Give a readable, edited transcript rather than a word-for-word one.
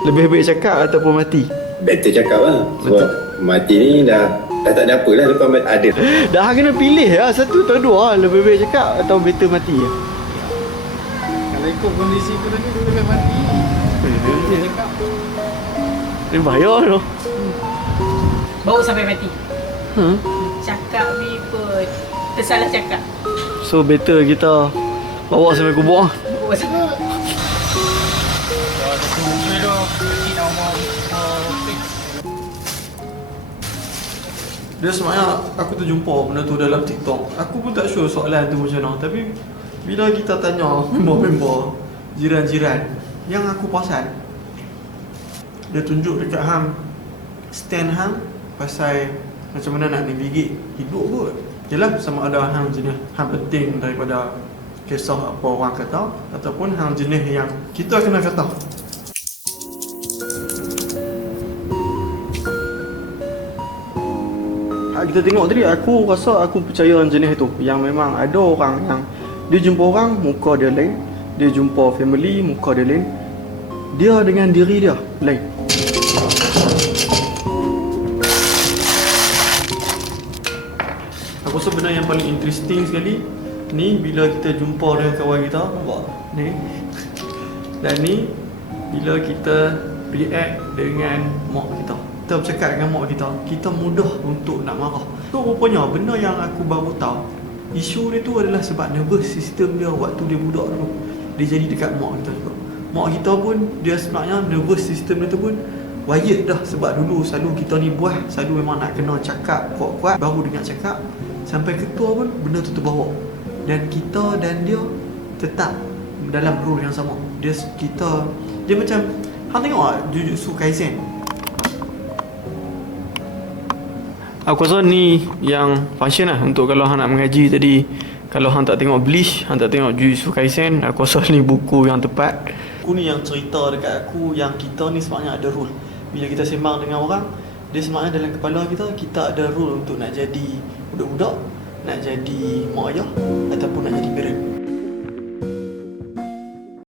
Lebih baik cakap ataupun mati? Better cakap lah. Sebab mati ni dah tak ada apa lah lepas ada. Dah kena pilih lah, satu atau dua lah. Lebih baik cakap atau better mati ya? Kalau ikut kondisi aku tadi, dia lebih mati. Dia cakap Ni bahaya tu. Baru sampai mati. Hmm. Cakap ni pun tersalah cakap. So better kita bawa sampai kubur lah. Baru sampai. Dia sebenarnya aku terjumpa benda tu dalam TikTok. Aku pun tak sure soalan tu macam mana. Tapi bila kita tanya member-member, jiran-jiran, yang aku perasan, dia tunjuk dekat hang stand hang pasal macam mana nak navigate hidup kot. Yelah, sama ada hang jenis hang penting daripada kisah apa orang kata, ataupun hang jenis yang kita kena kata. Kita tengok tadi, aku rasa aku percaya jenis tu. Yang memang ada orang yang dia jumpa orang, muka dia lain. Dia jumpa family, muka dia lain. Dia dengan diri dia lain. Aku rasa benda yang paling interesting sekali ni bila kita jumpa dengan kawan kita, nampak? Ni. Dan ni bila kita react dengan mak kita. Kita bercakap dengan mak kita mudah untuk nak marah. So rupanya benda yang aku baru tahu, isu dia tu adalah sebab nervous system dia waktu dia budak dulu. Dia jadi dekat mak kita juga. Mak kita pun dia sebenarnya nervous system dia tu pun wired dah. Sebab dulu selalu kita ni buah, selalu memang nak kena cakap kuat-kuat baru dengar cakap. Sampai ketua pun benda tu terbawa. Dan kita dan dia tetap dalam rule yang sama. Dia macam hang tengok tak Jujutsu Kaisen? Aku rasa ni yang function lah untuk kalau hang nak mengaji tadi. Kalau hang tak tengok Bleach, hang tak tengok Jujutsu Kaisen, aku rasa ni buku yang tepat. Buku ni yang cerita dekat aku yang kita ni sebenarnya ada rule. Bila kita sembang dengan orang, dia sebenarnya dalam kepala kita ada rule untuk nak jadi budak-budak, nak jadi mak ayah ataupun nak jadi parent.